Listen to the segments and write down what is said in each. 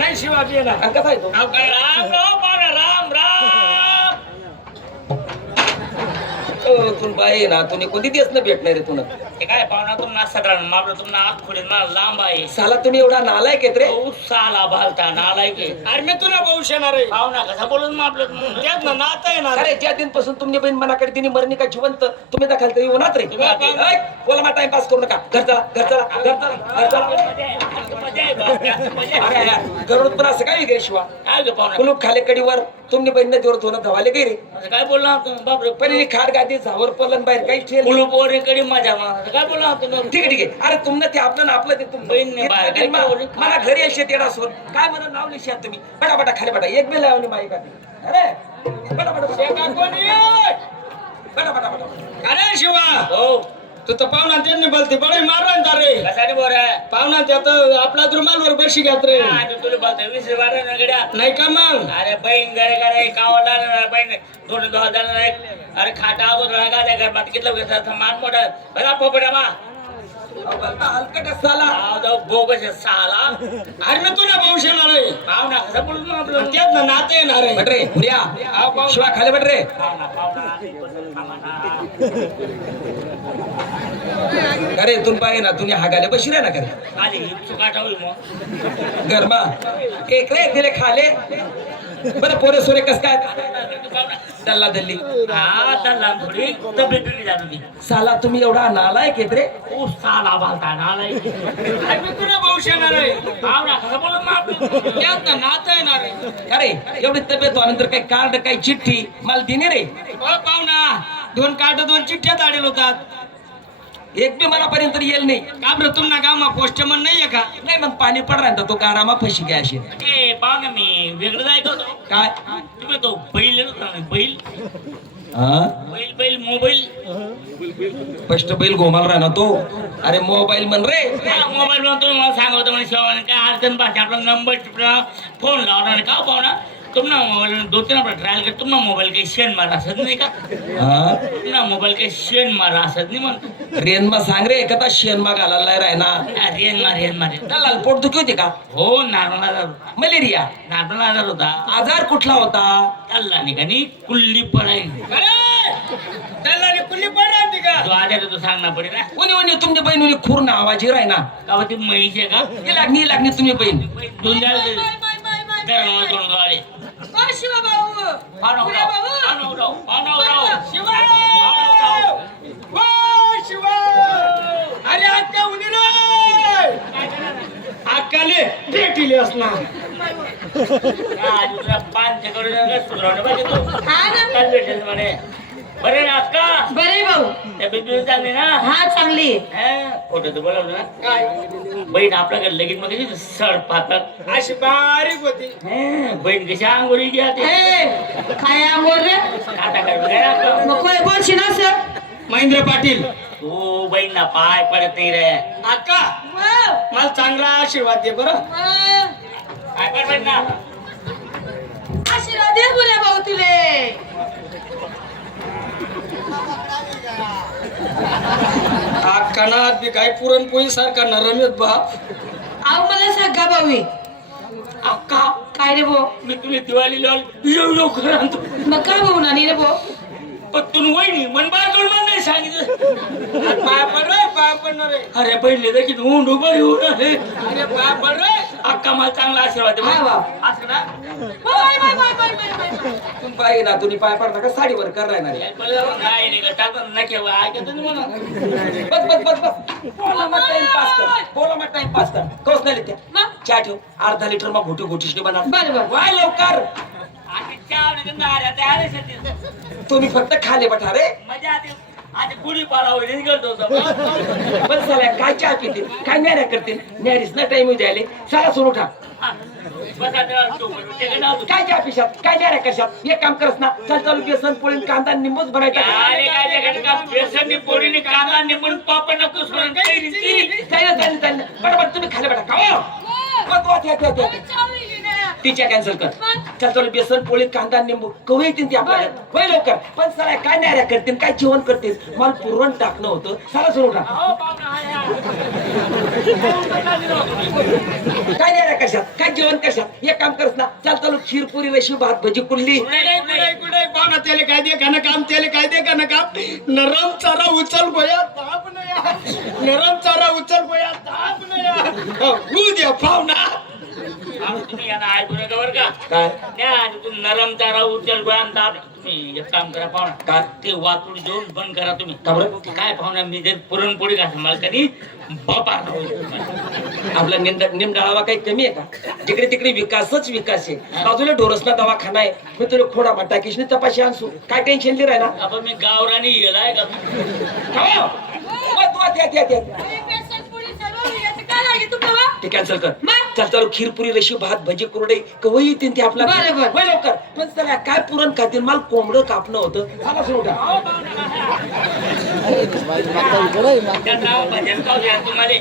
नाही शिवाजी येणार. कसा आहे तो? राम राम पाहुणा, राम राम. तुम बाई ना तुम्ही कोणती दिवस न भेटणार आहे तुला? हे काय पाहुणा तुम्हाला सगळा मापलं तुम्हाला आत खोलीत मला लांब आहे. साला तुम्ही एवढा नालायक आहेत रे. साला भालता नालाय की. अरे मी तुला भाऊश येणार आहे. पाहुणा कसा बोलून मापलं त्यात ना नाता येणार. अरे ज्या दिनपासून तुमची बहीण मनाकडे तिने मरणी का जिवंत तुम्ही दाखल तरी होणार रे. ऐ, बोला मा टाइमपास करू नका. घर चला घर चला घर चला घर चला. अरे गरुड पण असं काय वगैरे शिवा काय ग पाहुणा कुलूप खाले कडीवर तुमनी बहीण नदीवर धुणं धवाले गे रे. काय बोलला तुम्ही बापरे पहिले खाड गादी झावर पलन बाहेर काही ठेल कुलूप कडे मजा मारा. काय बोलला तुम्ही ठीक आहे ठीक आहे. अरे तुमनं ते आपलं ना आपलं ते तुम बहीण नाही बाहेर काय बोलली? मला घरी यायचे तेडा सोड काय म्हणून लावले शेत तुम्ही बटाबटा खाली बटा एक बिल लावली माई का अरे बटाबटा बटाबटा बटा. अरे शिवा हो तू तर पाहुणा त्यांनी बोलते बडे मारवान रे. कशाने बोर आहे पाहुणा त्यात आपला रुमालवर बशी घ्यात रे. तुला बोलतोय 20 वारा ना गड्या. नाही का मग? अरे बहीण घरी घरी कावाला बहीण दोन दोन अरे खाटा अगोदर गाड्या घर बाट कितलं घेतात मान मोठा बघा पोपड्या बा हलकट साला बोगस साला. अरे मी तुला भाऊश येणार आहे. पाहुणा कसं बोलून आपलं त्यात ना नाता येणार आहे. बट रे पुऱ्या शिवा खाली बट रे. पाहुणा पाहुणा अरे तुम पाहे ना तुम्ही हागाले बशी रे ना करे आली चुकाटा होईल मग गरमा एक रे दिले खाले बरं पोरे सोरे कस काय दल्ला दल्ली हा दल्ला थोडी तब्येत बिघडी झाली. साला तुम्ही एवढा नालायक आहेत रे. ओ साला बालता नालाय. अरे मी तुला भाऊश येणार आहे. पाहुणा कसं बोलून मापलं त्यात ना नाता येणार आहे. अरे एवढी तब्येत नंतर काही कार्ड काही चिठ्ठी मला दिने रे. ओ पाहुणा 2 कार्ड 2 चिठ्ठ्या ताडेल होतात. एक बी मनापर्यंत येईल नाही का बरं तुम्हाला गावमा पोस्टमन नाहीये का? नाही मग पाणी पड राहता तो गारामा फशी काय अशी ए पाहुणा मी वेगळं जायचं होतो. काय तुम्ही तो बैल येतो ना, बैल हा बैल बैल मोबाईल फर्स्ट बैल घोमाल राहना तो. अरे मोबाईल म्हण रे. मोबाईल म्हणून मला सांगतो म्हणे शिवाने काय अडचण पाहिजे आपला नंबर टिपला फोन लावणार का पाहुणा तुम्हाला मोबाईल 2-3 आपण ट्रायल कर तुम्हाला मोबाईल काही शेण मारा असत नाही का हा तुम्हाला मोबाईल काही शेण मारा असत नाही म्हणतो रेनमा सांग रे एखादा शेनमा घालायला राहना. रेन मार त्याला पोट दुखी होती का? हो नॉर्मल आजार मलेरिया नॉर्मल आजार होता. आजार कुठला होता? चालला नाही का नी कुल्ली पडाय त्याला कुल्ली पडा का? जो आजार तो सांगणार पडेल ना कोणी कोणी तुमच्या बहिणी खूर ना आवाज राही ना का ती म्हैस आहे का ती लागणी तुम्ही बहीण दोन आले अरे अक्का उनी रे. अक्काले भेटिले असणार. बरे ना अक्का बरे भाऊ. त्या बिबी चांगली ना हा चांगली. फोटो तर बोलावलं ना काय बहीण आपल्याकडे लगेच मध्ये सड पातात अशी बारीक होती. बहीण कशी आंघोळी घ्या ते ए काय आंघोळ रे आता काय नको बोलशी ना सर. महेंद्र पाटील तू बहीण ना पाय पडत नाही रे अक्का मला चांगला आशीर्वाद दे बरं. काय कर बहीण ना आशीर्वाद दे बुऱ्या भाऊ तुले. अक्कानात बी काय पुरणपोळी सारखा नरमेत बाप. आव मला सांगा भाऊ. अक्का काय रे भाऊ? मी तुला दिवाळी लावून लवकर आणतो मग का भाऊ ना रे भाऊ? पण तू वहिनी मन बार करून मन नाही सांगितलं पाय पड रे पाय पडणार रे. अरे पहिले तर किती ऊंड उभं येऊन आले अरे पाय पड रे. अक्का मला चांगला आशीर्वाद दे हा, वा. असं ना bye bye bye bye bye bye. तुम पाहे ना तुम्ही पाय पडता का साडीवर कर राहणार आहे. नाही नाही का टाकत ना केव्हा ऐकत नाही म्हणा बस बस बस बस बोला मग टाइमपास कर बोला मग टाइमपास कर कौस नाही त्या मग? चहा ठेव अर्धा लिटर मग घोटी घोटीशी बनव. बरं बरं. वाय लवकर आणि चहा नाऱ्या तयार तुम्ही फक्त खाले बठा रे. मजा आधी आधी गुढी पाडा होईल करतो बस झाल्या काय चहा पिते काय न्याऱ्या करते न्यारीच ना टाइम द्यायले सारा सुरू उठा. काय चहा पिशात काय न्याऱ्या कशात एक काम करस ना चल चालू बेसन पोळी कांदा निंबूच बनायचा. बेसनी पोळीने कांदा निंबून पापड नको बरोबर तुम्ही खाले बठा खाओ तिच्या कॅन्सल कर. चल चालू बेसन पोळी कांदा निंबू कवू येतील ते आपल्याला होय लवकर. पण सर काय न्याऱ्या करतील काय जेवण करतील मला पुरण टाकणं होतं सारा सुरू उठा. काय नाही रे कशात काय जेवण कशात एक काम करस ना चाल चालू खीर पुरी रेशी भात भजी कुल्ली कुठे पाहुणा त्याला काय दे का काम त्याला काय दे का काम नरम चारा उचल गोया ताप नाही नरम चारा उचल गोया ताप नाही होऊ द्या पाहुणा तुम्ही यांना ऐकू नका बरं का काय त्या तू नरम तारा उचल गोळ्यान दाब तुम्ही एक काम करा पाहुणा काय ते वातुड जेवण बंद करा तुम्ही का बरं? काय पाहुणा मी जर पुरणपोळी का सांभाळ कधी बापा आपला निमडाळावा काही कमी आहे का जिकडे तिकडे विकासच विकास आहे बाजूला ढोरसना दवाखाना आहे मी तुला खोडा माटा किशने तपाशी आणसू काय टेन्शन लिहिराय ना आपण मी गावरानी येलाय का हो. मग तू ते कॅन्सल कर मग? चल चालू खीर पुरी रेशी भात भजी कुरडे कवही येतील ते आपला बरोबर. होय लवकर पण चला काय पुरण खातील मला कोंबडं कापणं होतं झाला सुरू का तुम्हाला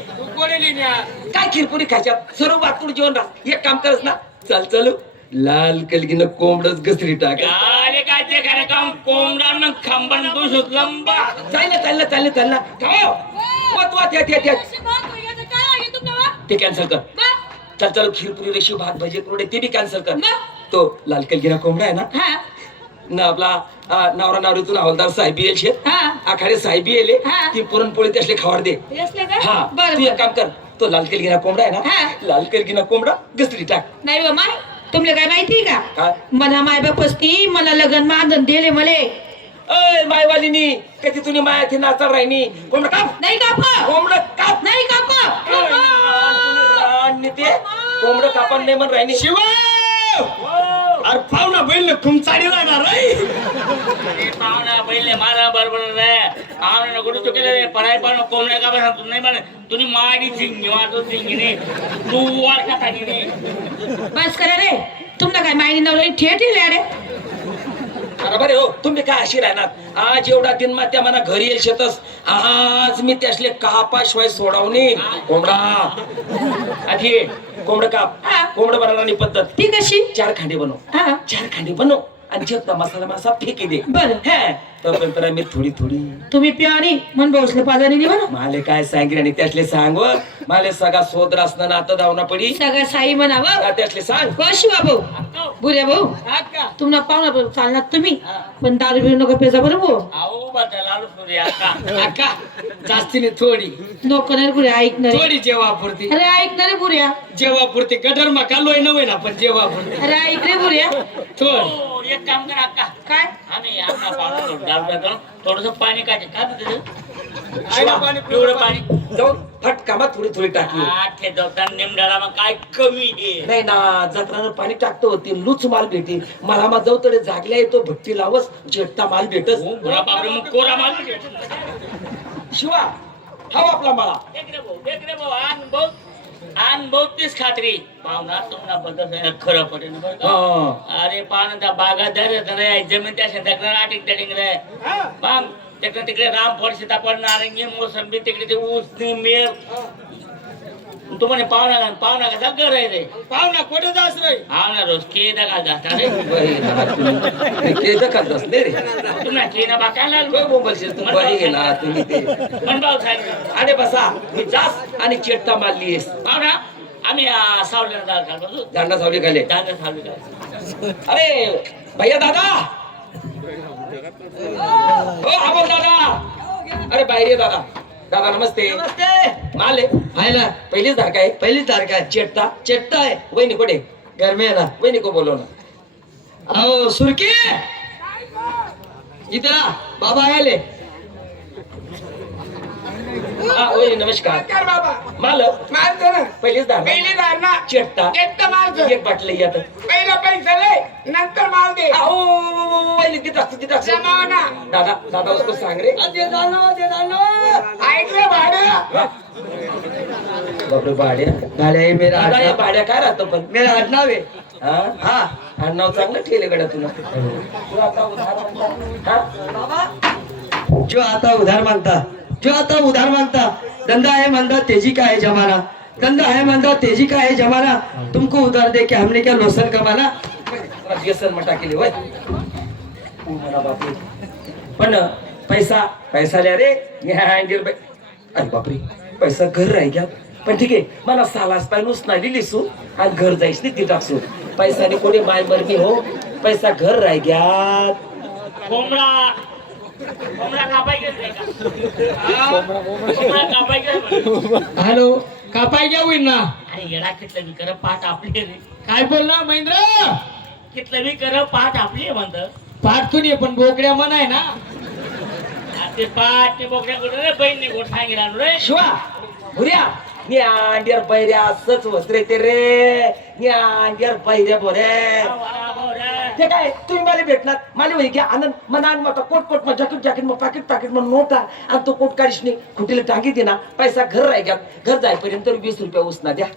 काय खीरपुरी खायच्यात सर्व वातूड जेवण राह एक काम करस ना चल चालू लाल कलगीनं कोंबडच घसरी टाक अरे काय ते खरं काम कोंबडा खांबण दुसत लंबा चाललं ते कॅन्सल कर चल चालू खीरपुरी रेशी भात भजी कुरडे ते बी कॅन्सल कर तो लाल कलगीना कोंबडा आहे ना ना आपला नवरा नवरीतून हवालदार साहेबी येईल शेत आखाडे साहेबी येले हा. ती पुरणपोळी त्यासले खावाड दे हा तू एक काम कर तो लाल कलगीना कोंबडा आहे हा. ना लाल कलगीना कोंबडा घसरी टाक नाही बा माय तुमले काय माहिती का काय मला माय बापसनी मला लग्न मानधन दिले मले अय मायवालीनी कधी तुम्ही मायाची नाचर राहिनी कोंबडा काप नाही कापा कोंबडा काप नाही कापा आणि ते कोंबडं कापण नाही म्हण राहिनी शिवा अरे पाहुणा बैल खुमचाडी राहणार पाहुणा पहिले मारा बरोबर रे पाहुणा कुठे चुकले रे पराय पाहुणा कोंबड्या का बसा नाही म्हणे तुम्ही माडी सिंगी वाटो सिंगी रे तू वार का टाकी रे बस करा रे तुमला काय माहिती नवरी ठेठ रे बरोबर हो तुम्ही काय अशी राहणार आज एवढा दिन मा त्या मना घरी येईल शेतस आज मी त्यासले कापाशिवाय सोडवणे कोंबडा आधी कोंबड काप हा. कोंबड बनवण्याची पद्धत ती कशी 4 खांडे बनव हा 4 खांडे बनव आणि जेवता मसाला मासा फेकी दे बरं. हे तोपर्यंत मी थोडी थोडी तुम्ही प्यारी मन बसले पाजारी नाही बरं माले काय सांगितलं आणि त्यासले सांग व. माले सगळा सोदर असणं नातं धावना पडी सगळं साई म्हणावं त्यासले सांग बस शिवा भाऊ बुऱ्या भाऊ तुम्हाला पाहुणा बरोबर चालणार तुम्ही पण दारू बिरू नका पेजा बरं भाऊ अहो बदला सूर्य आता अक्का जास्तीने थोडी नोकरणार बुऱ्या ऐकणार थोडी जेवापुरती अरे ऐकणार बुऱ्या जेवापुरती गटर मका लोय नव्हे ना पण जेवापुरती अरे ऐक रे बुऱ्या थोड हो, एक काम करा अक्का काय आम्ही आपला पाहुणा थोडस पाणी काढे काय आईला पाणी पिवळं पाणी जाऊन फटकामा थोडी थोडी टाकली आठे जाऊन निमडाला मग काय कमी आहे नाही ना जत्रानं पाणी टाकतो होती लूच माल भेटी मला मा जाऊ तडे जागल्या येतो भट्टी लावस जेट्टा माल भेटस हो, बुरा बापरे मग कोरा माल शिवा हवा आपला मला देख रे भाऊ आन बहुत तीच खात्री पाहुणा तुम्हाला बद्दल खरं पडेल बरं का? अरे पाहणं त्या बागा धरत रे जमीन त्या शेतात आटिक टाटिक रे मग तिकडे तिकडे रामफळ सीताफळ नारंगी मोसंबी तिकडे ते ऊस मेर तू म्हणे पाहुणा कसा घर आहे रे पाहुणा कुठे जास रे हा ना रोज के दगा जाता रे रे तुम्ही के ना बाकायला तुम्ही ते पण भाऊ साहेब अरे बसा मी जास आणि चेट्टा मारलीस पाहुणा आम्ही सावलीला दाल खाल बसू दांडा सावली खाले दादा सावली काय अरे भैया दादा हो आबो दादा अरे बाहेर ये दादा दादा नमस्ते माल आहे ना पहिलीच धारका आहे पहिली तारखा आहे चेट्टा चेट्टा आहे वहिनी कोठे गरमे ना वहिनी को बोलव ना अहो सुरके इधर आ बाबा आले हा वहिनी नमस्कार बाबा माल मारतो ना पहिलीच धार पहिली धार ना चेट्टा एक मारतो एक बाटली यात पहिला पैसा लय नंतर माल दे वहिनी तिथं जमाव ना दादा दादा उसको सांग रे ऐक रे भाडं बापरे भाड्या गाड्या आहे मेरा दादा या आडनाव भाड्या काय राहतो पण मेरा आडनाव आहे हा हा आडनाव चांगलं ठेले गड्या तुला तू आता उधार म्हणता, हा? जो आता उधार मांगता धंधा है मंदा तेजी का है जमाना धंधा है मंदा तेजी का है जमाना तुमको उधार दे के हमने क्या लोसन कमाना व्यसन मटा केले होय मला बापरे पण पैसा लिया रे अरे बापरे पैसा घर राही गया पण ठीक आहे मला सालास पायनूस नाही लिसू आणि घर जायस ती टाकसू पैसा कोणी माय मरमी हो पैसा घर राय घ्या कोंबडा कापाय गेले का? कोंबडा कापाय गेले. हॅलो कापाय घ्या होईल ना अरे येडा कितलं मी कर पाठ आपली रे. काय बोलला महेंद्र कितलं मी कर पाठ आपली म्हणत. पाठतून ये पण बोकड्या मन आहे ना ते पाठ ते बोकड्या कुठे रे बहीण गोठ सांगितला रे. शिवा भुऱ्या मी अंड्यार बैऱ्या असंच वस्त्रे ते रे मी अंड्यार बैऱ्या बोऱ्या ते काय तुम्ही मला भेटणार मला वही घ्या आनंद मनान मग कोट मग जॅकेट मग पाकिट मग नोटा आणि तो कोट काढीस नाही कुठेला टाकी दे ना पैसा घर राहत्यात घर जायपर्यंत 20 रुपया उसना द्या.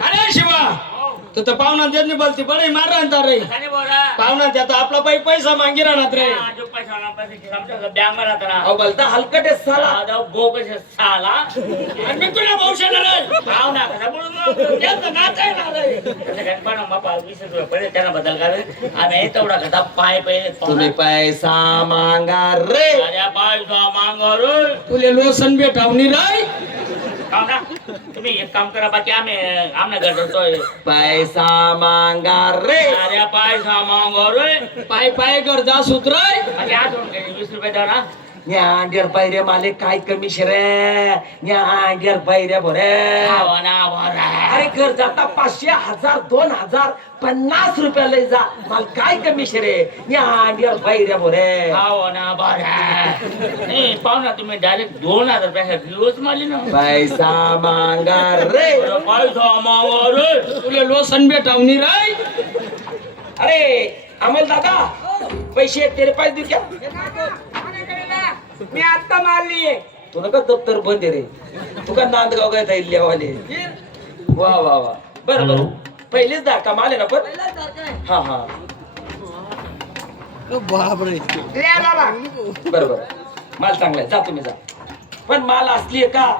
अरे शिवा तू तर पाहुणा देत नाही बोलती बडे मार राहणार रे अरे बोरा पाहुणा त्यात आपला बाई पैसा मागे राहणार रे जो पैसा ना पैसे आमच्या बँक मध्ये राहता अहो बोलता हलकट आहे साला ना बोकस साला आणि मी तुला भविष्य रे पाव ना कसा बोलून याचं नाचाय ना रे त्याच्या गणपणा बापा 20 रुपये पहिले त्यांना बदल करावे आम्ही तेवढा घाता पाय पहिले तुम्ही पैसा मागा रे अरे पैसा मांगार तुले लोसन भेटावणी राय ना तुम्ही एक काम करा बाकी आम्ही आमना घर जातोय. पैसा मागा रे अरे पैसा मांगार पाय गरजा सुधराय आणि आज 20 रुपये द्या ना. अंड्यार बैऱ्या माले काय कमिश रे अंड्यार बैऱ्या बोरे अरे घर जाता 500 1000 2000 50 रुपया लय जा मला काय कमिश रे अंड्यार बैऱ्या बोरे ना बरं पाहुणा तुम्ही डायरेक्ट 2000 रुपये दिवस मारली ना. पैसा मागा रे पैसा मांगार तुले लोसन भेटावणी राय अरे अमोल दादा पैसे तेरे पास देऊ क्या मी आता मारली तू नका दप्तर बंद आहे रे तुका नांदगाव काय जाईल लेवाले वा वा वा बरं बरं पहिलेच दा कमाले ना पण हा हा बाबा बरं बरं माल चांगला आहे जा तुम्ही जा पण माल असली आहे का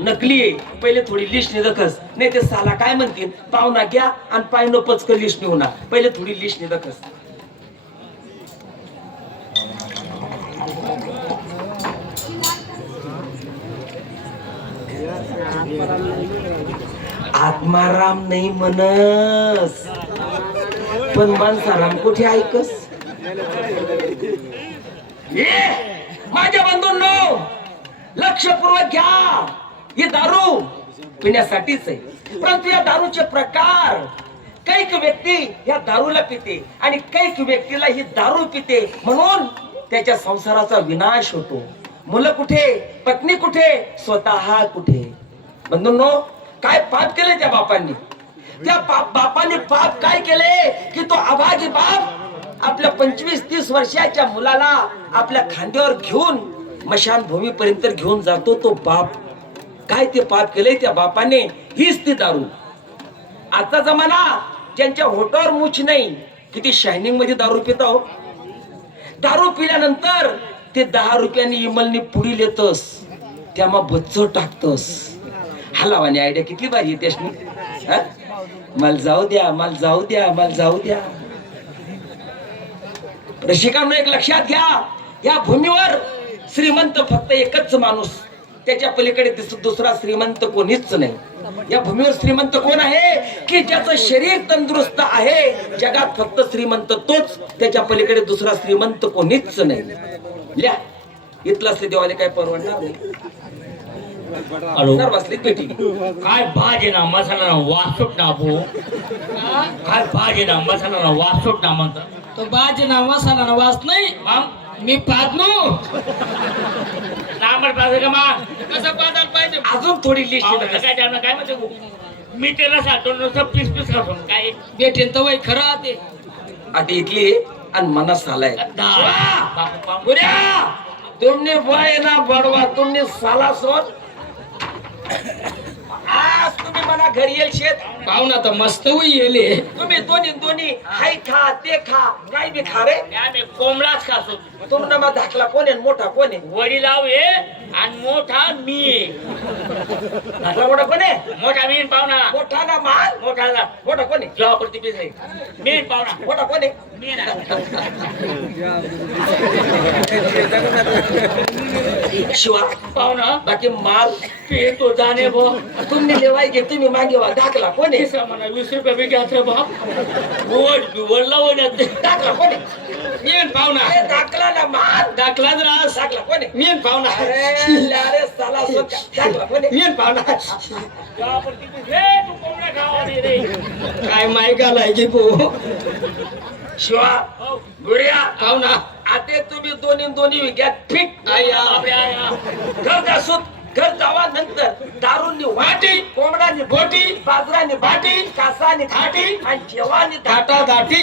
नकली आहे पहिले थोडी लिस्ट दखस नाही ते साला काय म्हणतील पाहुणा घ्या आणि पाय न पचक लिस्ट होणार पहिले थोडी लिस्ट दखस आत्माराम नाही म्हणस पण माणसाराम कुठे ऐकस माझ्या बंधूंनो लक्षपूर्वक घ्या ही दारू पिण्यासाठीच आहे परंतु या दारूचे प्रकार कैक व्यक्ती या दारूला पिते आणि कैक व्यक्तीला ही दारू पिते म्हणून त्याच्या संसाराचा विनाश होतो. मुलं कुठे पत्नी कुठे स्वतः कुठे. बंधूंनो काय पाप केले त्या बापांनी त्या बापाने पाप काय केले की तो अभागी बाप आपल्या 25-30 वर्षाच्या मुलाला आपल्या खांद्यावर घेऊन मशानभूमीपर्यंत घेऊन जातो. तो बाप काय ते पाप केले त्या बापाने हीच ती दारू. आजचा जमाना ज्यांच्या होटावर मूछ नाही किती शायनिंग मध्ये दारू पिता हो. दारू पिल्यानंतर ते 10 रुपयांनी इमलनी पुढील येतस त्यामा बच्च टाकतस. हलावानी आयडिया किती भारी येते मला जाऊ द्या मला जाऊ द्या मला जाऊ द्या. रसिकांनो एक लक्षात घ्या या भूमीवर श्रीमंत फक्त एकच माणूस त्याच्या पलीकडे दुसरा श्रीमंत कोणीच नाही. या भूमीवर श्रीमंत कोण आहे की ज्याचं शरीर तंदुरुस्त आहे. जगात फक्त श्रीमंत तोच त्याच्या पलीकडे दुसरा श्रीमंत कोणीच नाही. ल्या इथलं असले देवाले काय परवडणार नाही. सर्वांसली पेटी काय भाजी ना मसाला ना वासुट ना भो काय भाजी ना मसाला ना वासुट ना म्हणतात तो बाजी ना मसाला ना वास नाही मग मी पाहतो नांबर पाहिजे का मग कसं पादाल पाहिजे अजून थोडी लिस्ट काय टाइम काय म्हणते मी त्याला सांगतो नुसतं पीस खातो काय भेटेन तर वय खरं ते आता इथली आणि मनास आलाय तुमने वय ना बडवा तुमने साला सोच आज तुम्ही मला घरी येईल शेत पाहुणा तर मस्त येले तुम्ही दोन्ही हाय खा ते खा काय बी खा रे आम्ही कोंबडाच खातो तुमनं मग धाकला कोण आहे मोठा कोण आहे वडील आहे आणि मोठा मी आहे. धाकला मोठा कोण आहे मोठा मी पाहुणा मोठा ना माल मोठाला मोठा कोण आहे जॉबवरती पीस आहे मी पाहुणा मोठा कोण आहे मी ना शिवा पाहुणा बाकी माल पे तो जाणे भो तुम्ही लेवाय घे तुम्ही मागे वा धाकला कोण आहे पैसा म्हणा 20 रुपये बी घ्यायचं रे बाप वड लावण्यात धाकला कोण आहे मेन पाहुणा अरे धाकला ना माल दाखलाच रास धाकला कोण आहे मेन पाहुणा अरे साला सोड धाकला कोण आहे मेन पाहुणा जॉबवरती पीस हे तू कोंबडा खावा रे काय मायकाला की पो शिवा हो गुडिया पाहुणा आता तुम्ही दोन्ही विक्यात फिट आया बापरे आया घर जासून घर जावा नंतर दारूंनी वाटी कोंबडानी बोटी बाजरानी बाटी कासानी खाटी आणि जेवानी धाटा धाटी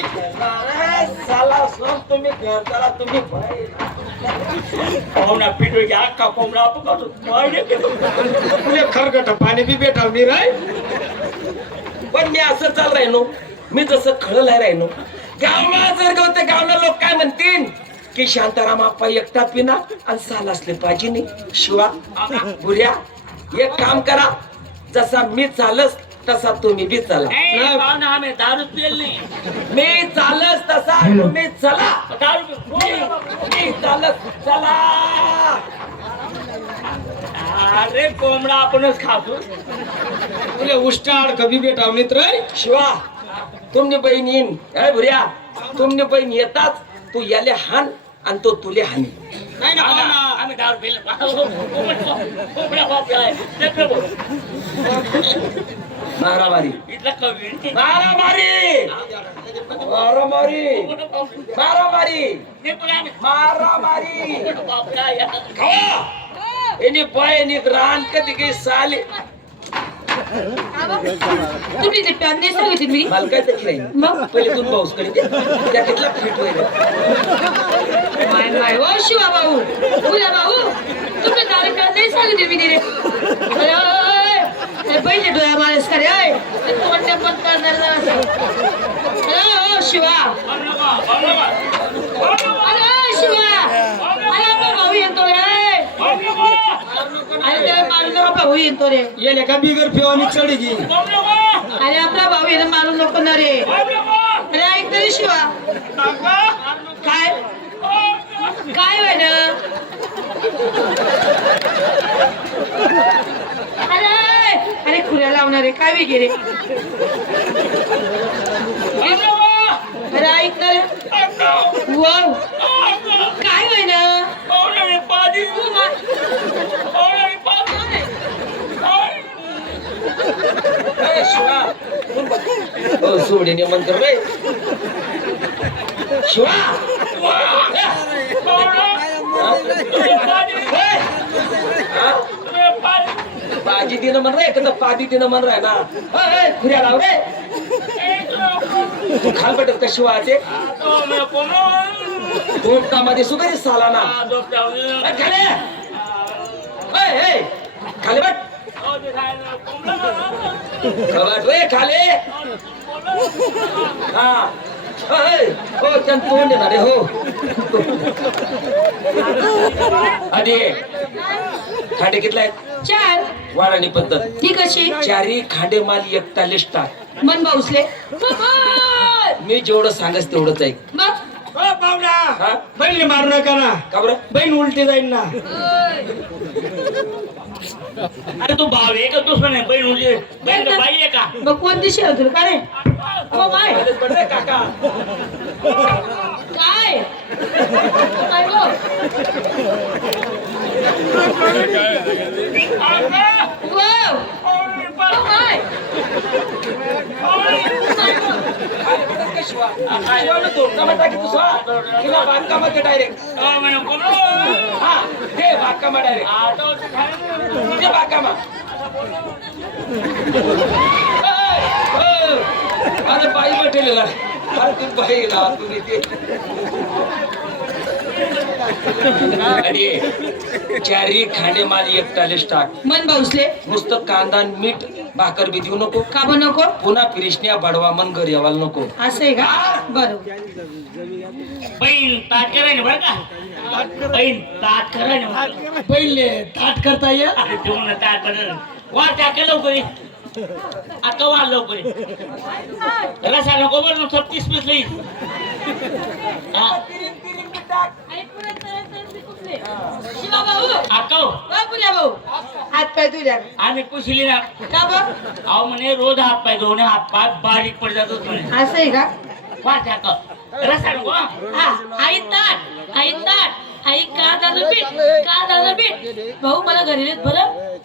साला सोड तुम्ही घर चला तुम्ही बाहेर. पाहुणा पिटो घ्या का कोंबडा आपण खातो तुला खरगट पाणी बी भेटावली राय पण मी असं चाल राहिनो मी जसं खळलाय राहिनो गावात जर गवते गावला लोक काय म्हणतील की शांताराम आप्पा एकटा पिना आणि साल असले पाहिजे नाही शिवा बुऱ्या एक काम करा जसा मी चालस तसा तुम्ही बी चला पाहुणा आम्ही दारू पिल नाही मी चालस तसा तुम्ही चला दारू मी चालस चला अरे कोंबडा आपणच खातो तुला उष्टाड कधी भेटावलीत राय शिवा तुमने बहीण येईन काय भुऱ्या तुमने बहीण येताच तू याले हान आणि तो तुले हानी नाही ना पाहुणा आम्ही दारू पिल कोंबडा बापलाय मारामारी इथला कवी मारामारी मारामारी मारामारी मारामारी खावा एनी पाय एनी रान कधी काही साले तुम्ही ते प्यान नाही सांगितली मी मला काय तरी नाही मग पहिले तू पाऊस कडे त्या कितला फिट होईल माय ओ शिवा भाऊ बुला भाऊ तुम्ही दारू प्यान नाही सांगितली मी रे अरे पहिले डोळ्या मारस करे ते तोंड बंद करणार अरे ओ शिवा अरे शिवा अरे आपला भाऊ येतो रे अरे त्याला मारू नका भाऊ येतो रे येले का बिगर पिवानी चढी गी अरे आपला भाऊ येणं मारू नको ना रे अरे ऐक तरी शिवा काय काय व्हायला अरे अरे खुऱ्या लावणार रे काय वगैरे अरे ऐक ना रे वाव काय व्हायला सोडीने मंत्र रे शिवा बाजी दिन म्हण रे का पादी दिन म्हण राय ना खुऱ्या लाव रे तू खाल पटत का शिवाचे दोन कामामध्ये सुधारी साला ना खाले खाले बट रे खाले हा हो त्यान तोंड येणार हो आणि खांडे कितला आहेत 4 वाढाणी पद्धत ही कशी चारी खांडे माल एकटा लिस्टात मन भाऊसले मी जेवढं सांगस तेवढंच ऐक मग पाहुणा हा बहिणी मारू नका ना का बरं बहीण उलटी जाईल ना अरे तू भाव आहे का दुश्मन आहे बहीण म्हणजे बहीण का बाई आहे का मग कोणती शेव तुला का रे हो बाय पड रे काका काय काय गो? वाव. हो बाय. डायरेक्ट हा हे बागकामा डायरेक्ट बागकामा अरे बाई बटेल अरे तू बाई तुम्ही ते अरे चारी खांडे माझी एकटालेच टाक मन भाऊसले नुसतं कांदा आणि मीठ भाकर बी देऊ नको का बन नको पुन्हा फिरिशण्या बडवा मन घरी यावायला नको असं आहे का बरोबर बहीण ताट करायला बरं का बहीण ताट करायला पहिले ताट करता ये अरे ठेवून ताट बनवलं वाट टाका लवकर आता वाढ लवकर रसा नको बरं 36 पीस लई शिवा भाऊ आकाव पुण्या भाऊ हात पाय तुझ्या आम्ही पुसली ना का बघ अहो म्हणे रोज हात पाय दोन्ही हात पाय बारीक पड जातो म्हणे असं आहे का वाट टाका रसा नको हा आई ताट आई का दादा पीठ भाऊ मला घरी नेत बरं